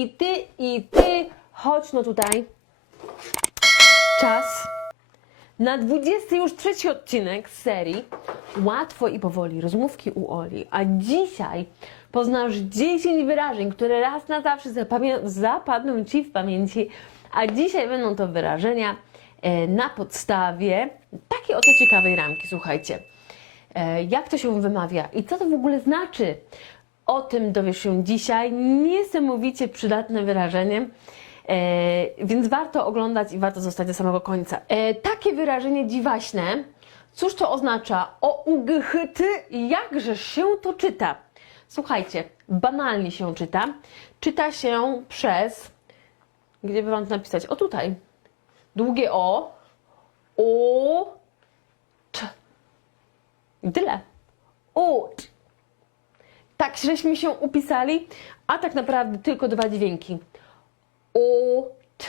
I ty, i ty, chodź no tutaj. Czas na 20 już trzeci odcinek z serii Łatwo i powoli, rozmówki u Oli. A dzisiaj poznasz 10 wyrażeń, które raz na zawsze zapadną Ci w pamięci. A dzisiaj będą to wyrażenia e, na podstawie takiej oto ciekawej ramki. Słuchajcie, e, jak to się wymawia i co to w ogóle znaczy? O tym dowiesz się dzisiaj. Niesamowicie przydatne wyrażenie. E, więc warto oglądać i warto zostać do samego końca. E, takie wyrażenie dziwaśne, cóż to oznacza? O ughyty, jakże się to czyta? Słuchajcie, banalnie się czyta. Czyta się przez, gdzie by wam to napisać? O tutaj. Długie O, O, T. I tyle. Ut. Tak żeśmy się upisali, a tak naprawdę tylko dwa dźwięki. Ought,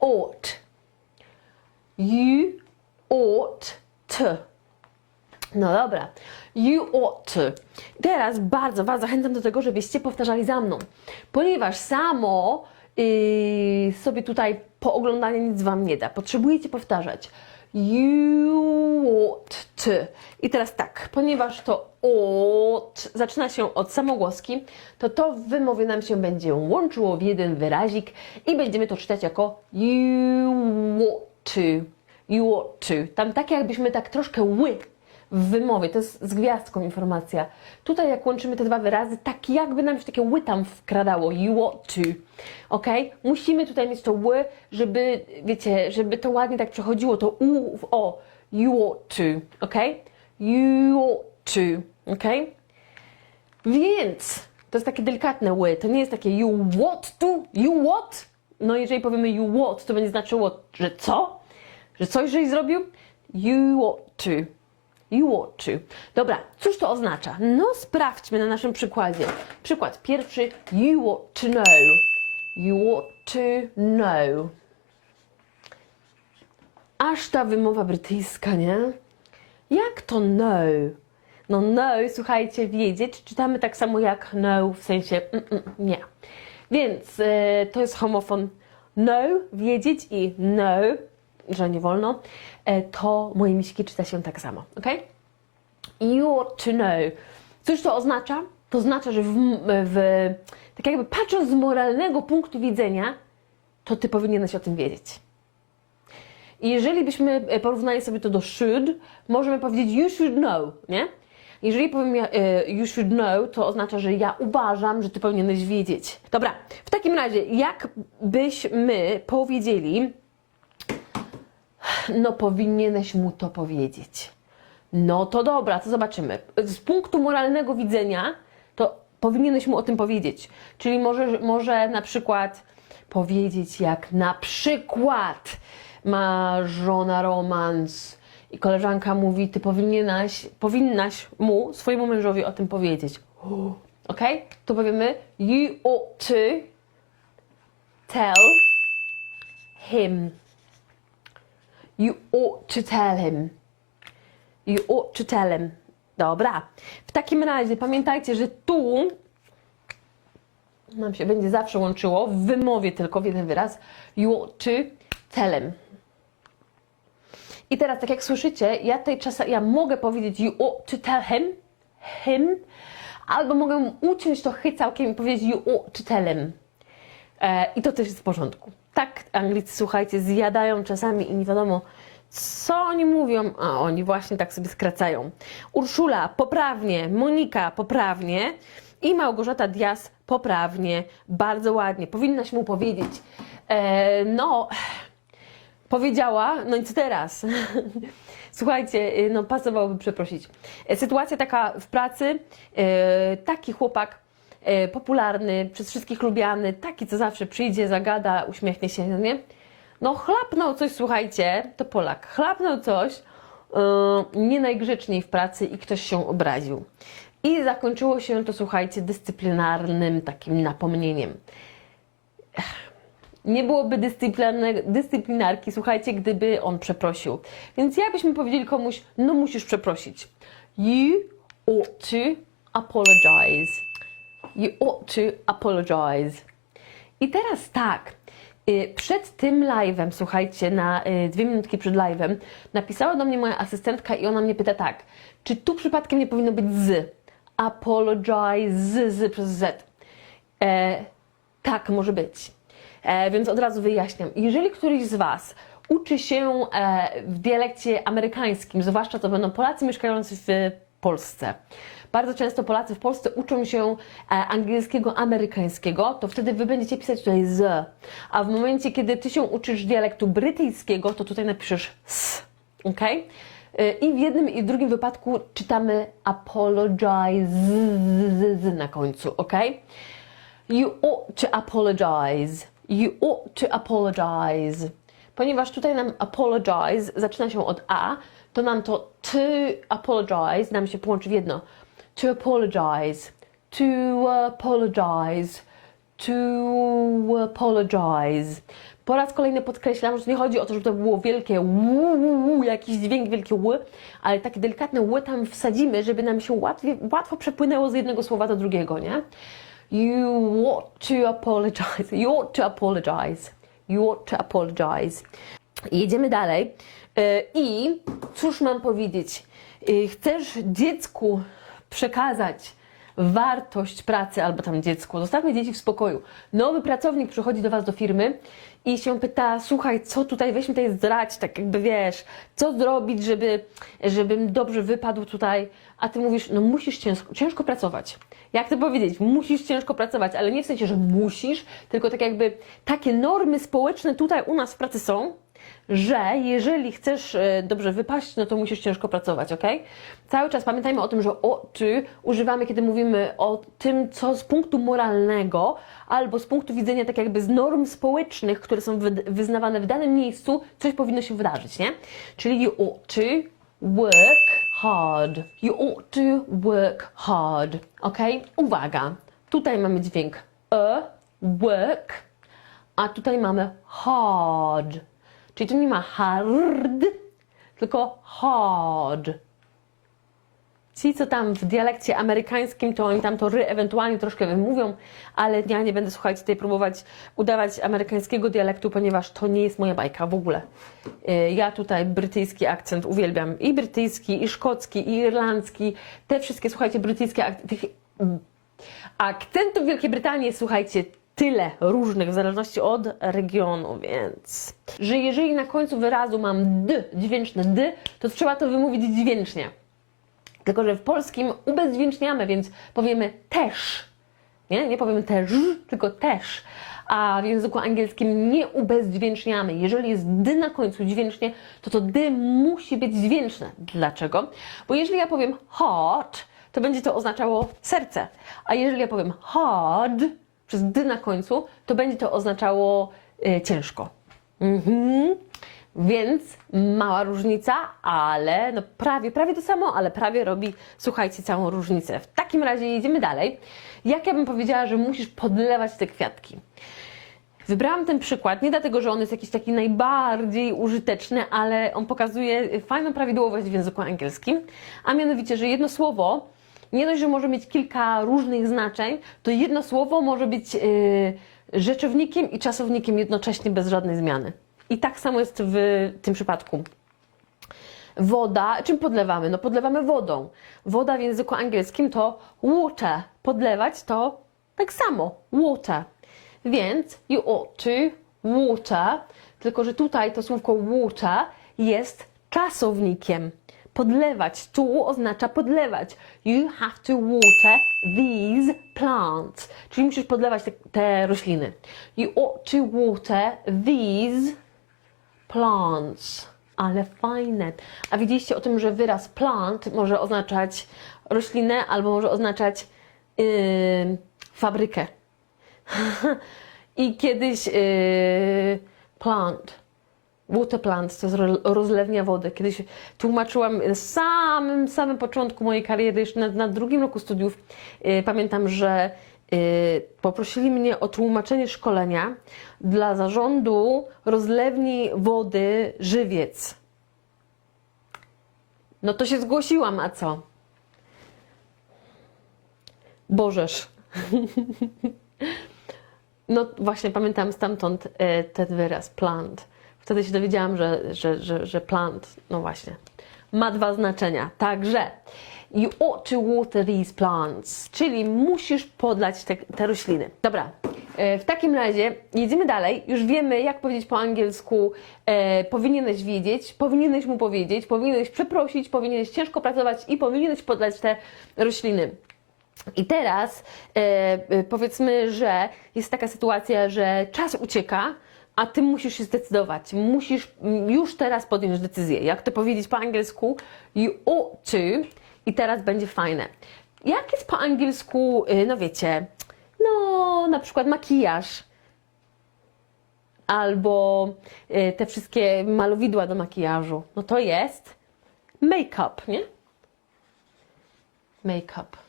ought. You ought to. No dobra. You ought to. Teraz bardzo Was zachęcam do tego, żebyście powtarzali za mną, ponieważ samo yy, sobie tutaj po oglądaniu nic Wam nie da. Potrzebujecie powtarzać. You ought to. I teraz tak, ponieważ to ought zaczyna się od samogłoski, to to w wymowie nam się będzie łączyło w jeden wyrazik i będziemy to czytać jako you ought to. You ought to. Tam tak jakbyśmy tak troszkę ły w wymowie, to jest z gwiazdką informacja. Tutaj jak łączymy te dwa wyrazy, tak jakby nam się takie ły tam wkradało, you ought to, ok? Musimy tutaj mieć to ły, żeby, wiecie, żeby to ładnie tak przechodziło, to u w o, you ought to, ok? You ought to, ok? Więc to jest takie delikatne ły, to nie jest takie you what to, you what? No jeżeli powiemy you what, to będzie znaczyło, że co? Że coś żeś zrobił? You ought to. You ought to. Dobra, cóż to oznacza? No sprawdźmy na naszym przykładzie. Przykład pierwszy. You ought to know. You ought to know. Aż ta wymowa brytyjska, nie? Jak to know? No know, słuchajcie, wiedzieć, czytamy tak samo jak know, w sensie mm, mm, nie. Więc e, to jest homofon know, wiedzieć i know, że nie wolno, e, to moje miśki czyta się tak samo, ok? You ought to know. Cóż to oznacza? To oznacza, że w, w, tak jakby patrząc z moralnego punktu widzenia, to ty powinieneś o tym wiedzieć. Jeżeli byśmy e, porównali sobie to do should, możemy powiedzieć you should know, nie? Jeżeli powiem e, you should know, to oznacza, że ja uważam, że ty powinieneś wiedzieć. Dobra, w takim razie, jak byśmy powiedzieli, no powinieneś mu to powiedzieć. No to dobra, to zobaczymy. Z punktu moralnego widzenia, to powinieneś mu o tym powiedzieć. Czyli może, może na przykład powiedzieć, jak na przykład ma żona romans i koleżanka mówi, ty powinnaś, powinnaś mu, swojemu mężowi o tym powiedzieć. Ok? Tu powiemy, you ought to tell him. You ought to tell him. You ought to tell him. Dobra. W takim razie pamiętajcie, że tu nam się będzie zawsze łączyło w wymowie tylko w jeden wyraz. You ought to tell him. I teraz, tak jak słyszycie, ja tutaj czasem, ja mogę powiedzieć you ought to tell him, him, albo mogę uciąć to chy całkiem i powiedzieć you ought to tell him. E, I to też jest w porządku. Tak Anglicy, słuchajcie, zjadają czasami i nie wiadomo, co oni mówią, a oni właśnie tak sobie skracają. Urszula poprawnie, Monika poprawnie i Małgorzata Dias poprawnie, bardzo ładnie. Powinnaś mu powiedzieć. E, no, powiedziała, no i co teraz? Słuchajcie, y, no pasowałoby przeprosić. E, Sytuacja taka w pracy, e, taki chłopak e, popularny, przez wszystkich lubiany, taki co zawsze przyjdzie, zagada, uśmiechnie się, nie? No chlapnął coś, słuchajcie, to Polak, chlapnął coś e, nie najgrzeczniej w pracy i ktoś się obraził. I zakończyło się to, słuchajcie, dyscyplinarnym takim napomnieniem. Nie byłoby dyscyplinarki, słuchajcie, gdyby on przeprosił. Więc jakbyśmy powiedzieli komuś, no musisz przeprosić. You ought to apologize. You ought to apologize. I teraz tak, y, przed tym live'em, słuchajcie, na y, dwie minutki przed live'em, napisała do mnie moja asystentka i ona mnie pyta tak, czy tu przypadkiem nie powinno być z? Apologize, z, z przez z. E, tak, może być. E, więc od razu wyjaśniam. Jeżeli któryś z Was uczy się e, w dialekcie amerykańskim, zwłaszcza to będą Polacy mieszkający w Polsce, bardzo często Polacy w Polsce uczą się e, angielskiego amerykańskiego, to wtedy Wy będziecie pisać tutaj z. A w momencie, kiedy Ty się uczysz dialektu brytyjskiego, to tutaj napiszesz s. ok? E, I w jednym i w drugim wypadku czytamy apologize na końcu, ok? You ought to apologize. You ought to apologize. Ponieważ tutaj nam apologize zaczyna się od A, to nam to to apologize nam się połączy w jedno. To apologize. To apologize. To apologize. Po raz kolejny podkreślam, że nie chodzi o to, żeby to było wielkie ł, ł, ł, jakiś dźwięk, wielkie ł, ale takie delikatne ł tam wsadzimy, żeby nam się łatwiej, łatwo przepłynęło z jednego słowa do drugiego, nie? You ought to apologize. You ought to apologize. You ought to apologize. Jedziemy dalej. E, I cóż mam powiedzieć? E, Chcesz dziecku przekazać wartość pracy albo tam dziecku. Zostawmy dzieci w spokoju. Nowy pracownik przychodzi do Was do firmy i się pyta, słuchaj, co tutaj, weź mi tutaj zdrać, tak jakby wiesz, co zrobić, żeby, żebym dobrze wypadł tutaj, a Ty mówisz, no musisz ciężko, ciężko pracować. Jak to powiedzieć? Musisz ciężko pracować, ale nie w sensie, że musisz, tylko tak jakby takie normy społeczne tutaj u nas w pracy są, że jeżeli chcesz e, dobrze wypaść, no to musisz ciężko pracować, ok? Cały czas pamiętajmy o tym, że o ty używamy, kiedy mówimy o tym, co z punktu moralnego albo z punktu widzenia tak jakby z norm społecznych, które są wy- wyznawane w danym miejscu, coś powinno się wydarzyć, nie? Czyli you ought to work hard. You ought to work hard, ok? Uwaga, tutaj mamy dźwięk e, work, a tutaj mamy hard. Czyli tu nie ma hard, tylko hard. Ci, co tam w dialekcie amerykańskim, to oni tam to ry ewentualnie troszkę wymówią, ale ja nie będę, słuchajcie, tutaj próbować udawać amerykańskiego dialektu, ponieważ to nie jest moja bajka w ogóle. Y, Ja tutaj brytyjski akcent uwielbiam. I brytyjski, i szkocki, i irlandzki. Te wszystkie, słuchajcie, brytyjskie ak- tych akcentów Wielkiej Brytanii słuchajcie, tyle różnych w zależności od regionu, więc że jeżeli na końcu wyrazu mam d, dźwięczne d, to trzeba to wymówić dźwięcznie. Tylko, że w polskim ubezdźwięczniamy, więc powiemy też. Nie, nie powiemy też, tylko też. A w języku angielskim nie ubezdźwięczniamy. Jeżeli jest d na końcu dźwięcznie, to to d musi być dźwięczne. Dlaczego? Bo jeżeli ja powiem hot, to będzie to oznaczało serce. A jeżeli ja powiem hard przez d na końcu, to będzie to oznaczało y, ciężko. Mhm. Więc mała różnica, ale no prawie, prawie to samo, ale prawie robi, słuchajcie, całą różnicę. W takim razie jedziemy dalej. Jak ja bym powiedziała, że musisz podlewać te kwiatki? Wybrałam ten przykład nie dlatego, że on jest jakiś taki najbardziej użyteczny, ale on pokazuje fajną prawidłowość w języku angielskim, a mianowicie, że jedno słowo nie dość, że może mieć kilka różnych znaczeń, to jedno słowo może być yy, rzeczownikiem i czasownikiem jednocześnie bez żadnej zmiany. I tak samo jest w tym przypadku. Woda, czym podlewamy? No podlewamy wodą. Woda w języku angielskim to water. Podlewać to tak samo, water. Więc you ought to water, tylko że tutaj to słówko water jest czasownikiem. Podlewać tu oznacza podlewać. You have to water these plants. Czyli musisz podlewać te, te rośliny. You ought to water these plants. Ale fajne. A widzieliście o tym, że wyraz plant może oznaczać roślinę albo może oznaczać yy, fabrykę. I kiedyś yy, plant, water plant, to jest ro- rozlewnia wody. Kiedyś tłumaczyłam na samym, samym początku mojej kariery, jeszcze na, na drugim roku studiów, yy, pamiętam, że yy, poprosili mnie o tłumaczenie szkolenia dla zarządu rozlewni wody Żywiec. No to się zgłosiłam, a co? Bożesz. No właśnie pamiętam stamtąd e, ten wyraz plant. Wtedy się dowiedziałam, że, że, że, że plant, no właśnie, ma dwa znaczenia. Także you ought to water these plants, czyli musisz podlać te, te rośliny. Dobra, e, w takim razie jedziemy dalej. Już wiemy, jak powiedzieć po angielsku e, powinieneś wiedzieć, powinieneś mu powiedzieć, powinieneś przeprosić, powinieneś ciężko pracować i powinieneś podlać te rośliny. I teraz e, e, powiedzmy, że jest taka sytuacja, że czas ucieka, a ty musisz się zdecydować. Musisz już teraz podjąć decyzję. Jak to powiedzieć po angielsku? You ought to. I teraz będzie fajne. Jak jest po angielsku, y, no wiecie, no na przykład makijaż. Albo y, te wszystkie malowidła do makijażu. No to jest make-up, nie? Make-up.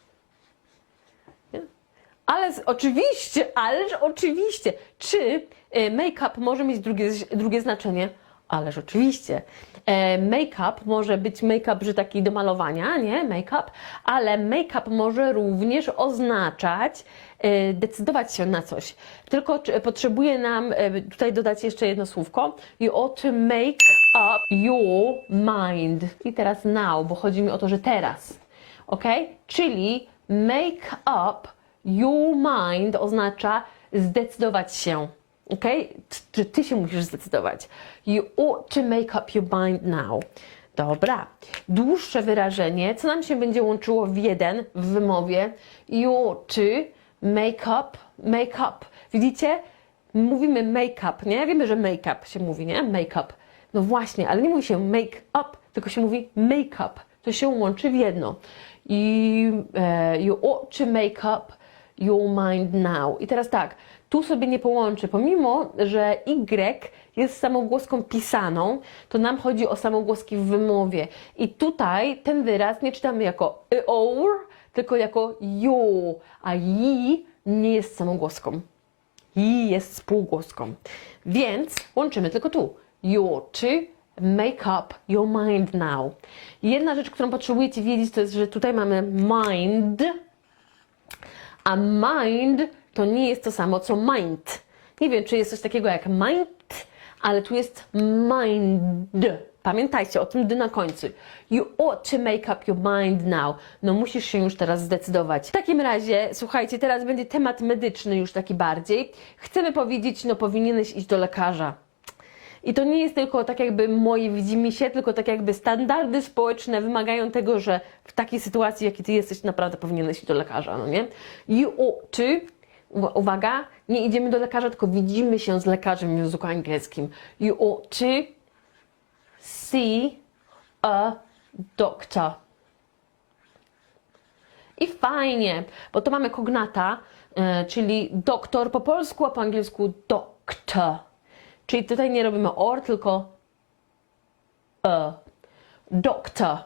Ale z, oczywiście, ależ oczywiście, czy y, make-up może mieć drugie, drugie znaczenie? Ależ oczywiście. E, Make-up może być make-up, że taki do malowania, nie? Make-up, ale make-up może również oznaczać e, decydować się na coś. Tylko potrzebuje nam e, tutaj dodać jeszcze jedno słówko. You ought to make up your mind. I teraz now, bo chodzi mi o to, że teraz. Ok? Czyli make up your mind oznacza zdecydować się. Ok? Czy ty się musisz zdecydować? You ought to make up your mind now. Dobra. Dłuższe wyrażenie, co nam się będzie łączyło w jeden w wymowie? You ought to make up, make up. Widzicie? Mówimy make up, nie? Wiemy, że make up się mówi, nie? Make up. No właśnie, ale nie mówi się make up, tylko się mówi make up. To się łączy w jedno. I e, you ought to make up your mind now. I teraz tak, tu sobie nie połączę, pomimo, że Y jest samogłoską pisaną, to nam chodzi o samogłoski w wymowie. I tutaj ten wyraz nie czytamy jako or, tylko jako you, a yi nie jest samogłoską. I jest spółgłoską. Więc łączymy tylko tu. You ought to make up your mind now. Jedna rzecz, którą potrzebujecie wiedzieć, to jest, że tutaj mamy mind, a mind to nie jest to samo co mind. Nie wiem, czy jest coś takiego jak mind, ale tu jest mind. Pamiętajcie o tym d na końcu. You ought to make up your mind now. No musisz się już teraz zdecydować. W takim razie, słuchajcie, teraz będzie temat medyczny już taki bardziej. Chcemy powiedzieć, no powinieneś iść do lekarza. I to nie jest tylko tak jakby moje widzimy się, tylko tak jakby standardy społeczne wymagają tego, że w takiej sytuacji, jakiej ty jesteś, naprawdę powinieneś iść do lekarza, no nie? Ought to, uwa- uwaga, nie idziemy do lekarza, tylko widzimy się z lekarzem w języku angielskim. You ought to see a doctor. I fajnie, bo to mamy kognata, e, czyli doktor po polsku, a po angielsku doctor. Czyli tutaj nie robimy or, tylko e. Doctor.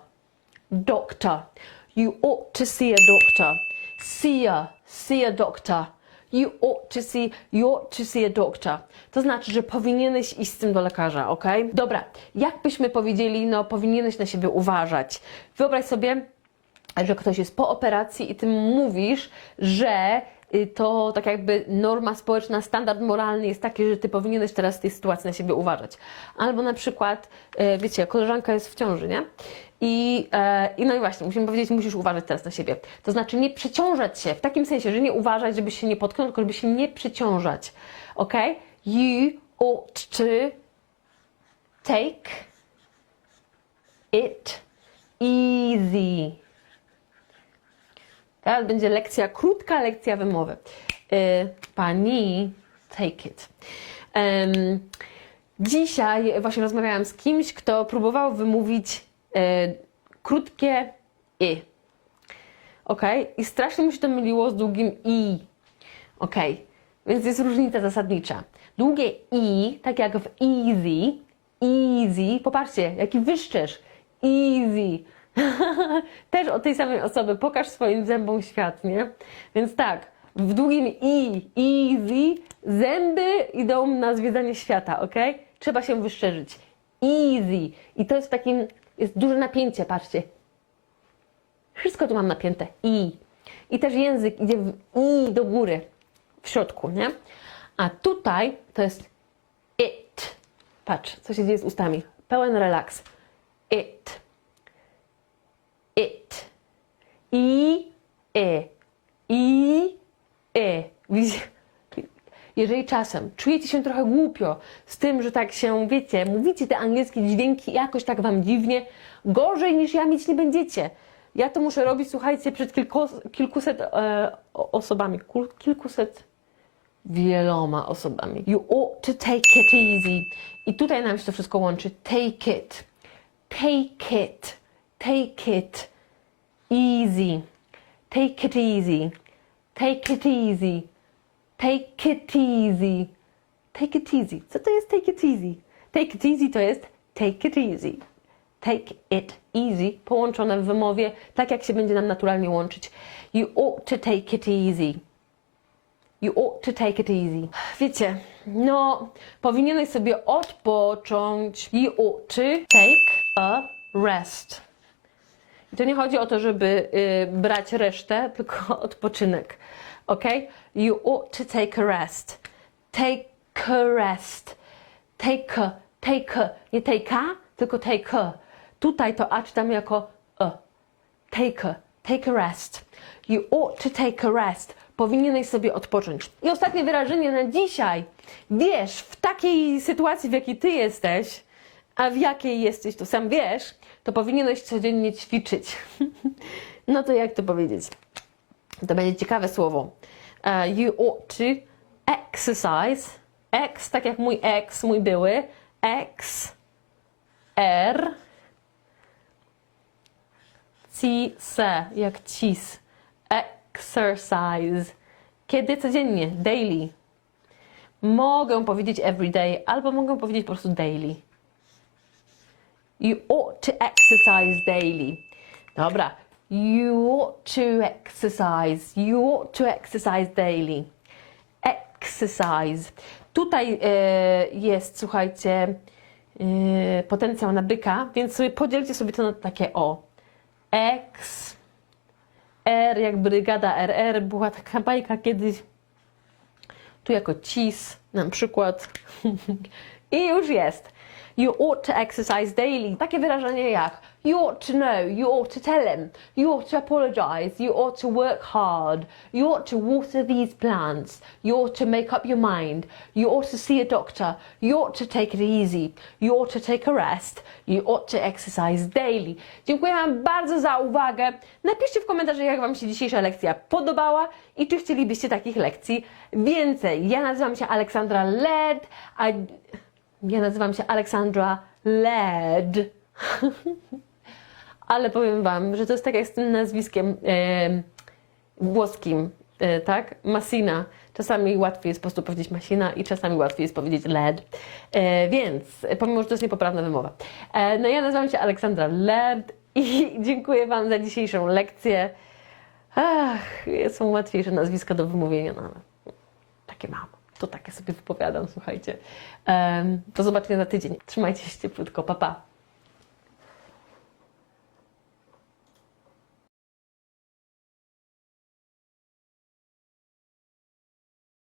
Doctor. You ought to see a doctor. See a, see a doctor. You ought to see, you ought to see a doctor. To znaczy, że powinieneś iść z tym do lekarza, ok? Dobra, jak byśmy powiedzieli, no powinieneś na siebie uważać. Wyobraź sobie, że ktoś jest po operacji i ty mówisz, że to tak jakby norma społeczna, standard moralny jest taki, że ty powinieneś teraz w tej sytuacji na siebie uważać. Albo na przykład, y, wiecie, koleżanka jest w ciąży, nie? I, e, I no i właśnie, musimy powiedzieć, musisz uważać teraz na siebie. To znaczy nie przeciążać się, w takim sensie, że nie uważać, żeby się nie potknąć, tylko żeby się nie przeciążać. Ok? You ought to take it easy. Teraz będzie lekcja, krótka lekcja wymowy. Y, Pani, take it. Dzisiaj właśnie rozmawiałam z kimś, kto próbował wymówić e, krótkie i. Ok? I strasznie mu się to myliło z długim i. Ok? Więc jest różnica zasadnicza. Długie i, tak jak w easy, easy, popatrzcie, jaki wyszczesz. Easy. Też od tej samej osoby. Pokaż swoim zębom świat, nie? Więc tak, w długim i, easy, zęby idą na zwiedzanie świata, ok? Trzeba się wyszczerzyć. Easy. I to jest w takim, jest duże napięcie, patrzcie. Wszystko tu mam napięte. I. I też język idzie w i do góry, w środku, nie? A tutaj to jest it. Patrz, co się dzieje z ustami. Pełen relaks. It. It. I, e. I, e. Jeżeli czasem czujecie się trochę głupio z tym, że tak się, wiecie, mówicie te angielskie dźwięki jakoś tak wam dziwnie, gorzej niż ja mieć nie będziecie. Ja to muszę robić, słuchajcie, przed kilku, kilkuset e, osobami. Kilkuset wieloma osobami. You ought to take it easy. I tutaj nam się to wszystko łączy. Take it. Take it. Take it easy. Take it easy. Take it easy. Take it easy. Take it easy. Co to jest take it easy? Take it easy to jest take it easy. Take it easy połączone w wymowie tak, jak się będzie nam naturalnie łączyć. You ought to take it easy. You ought to take it easy. Wiecie, no, powinieneś sobie odpocząć. You ought to take a rest. I to nie chodzi o to, żeby y, brać resztę, tylko odpoczynek. Ok? You ought to take a rest. Take a rest. Take a, take a. Nie take a, tylko take a. Tutaj to a czytamy jako a. Take a, take a rest. You ought to take a rest. Powinieneś sobie odpocząć. I ostatnie wyrażenie na dzisiaj. Wiesz, w takiej sytuacji, w jakiej ty jesteś, a w jakiej jesteś, to sam wiesz, to powinieneś codziennie ćwiczyć. no to jak to powiedzieć? To będzie ciekawe słowo. Uh, you ought to exercise. Ex, tak jak mój ex, mój były. Ex, R, ci, se, jak cis. Exercise. Kiedy codziennie? Daily. Mogę powiedzieć everyday, albo mogę powiedzieć po prostu daily. You ought to exercise daily. Dobra. You ought to exercise. You ought to exercise daily. Exercise. Tutaj e, jest, słuchajcie, e, potencjał na byka, więc sobie podzielcie sobie to na takie o. Ex. R, jak brygada RR, była taka bajka kiedyś. Tu jako cis, na przykład. I już jest. You ought to exercise daily. Takie wyrażenie jak you ought to know, you ought to tell him, you ought to apologize, you ought to work hard, you ought to water these plants, you ought to make up your mind, you ought to see a doctor, you ought to take it easy, you ought to take a rest, you ought to exercise daily. Dziękuję Wam bardzo za uwagę. Napiszcie w komentarzu, jak Wam się dzisiejsza lekcja podobała i czy chcielibyście takich lekcji więcej. Ja nazywam się Aleksandra Led, a ja nazywam się Aleksandra Led. Ale powiem Wam, że to jest tak jak z tym nazwiskiem e, włoskim, e, tak? Masina. Czasami łatwiej jest po prostu powiedzieć masina i czasami łatwiej jest powiedzieć led. E, więc, pomimo, że to jest niepoprawna wymowa. E, no ja nazywam się Aleksandra Led i dziękuję Wam za dzisiejszą lekcję. Ach, są łatwiejsze nazwiska do wymówienia, no ale takie mam. To takie sobie wypowiadam, słuchajcie. Do zobaczenia za tydzień. Trzymajcie się cieplutko, pa pa.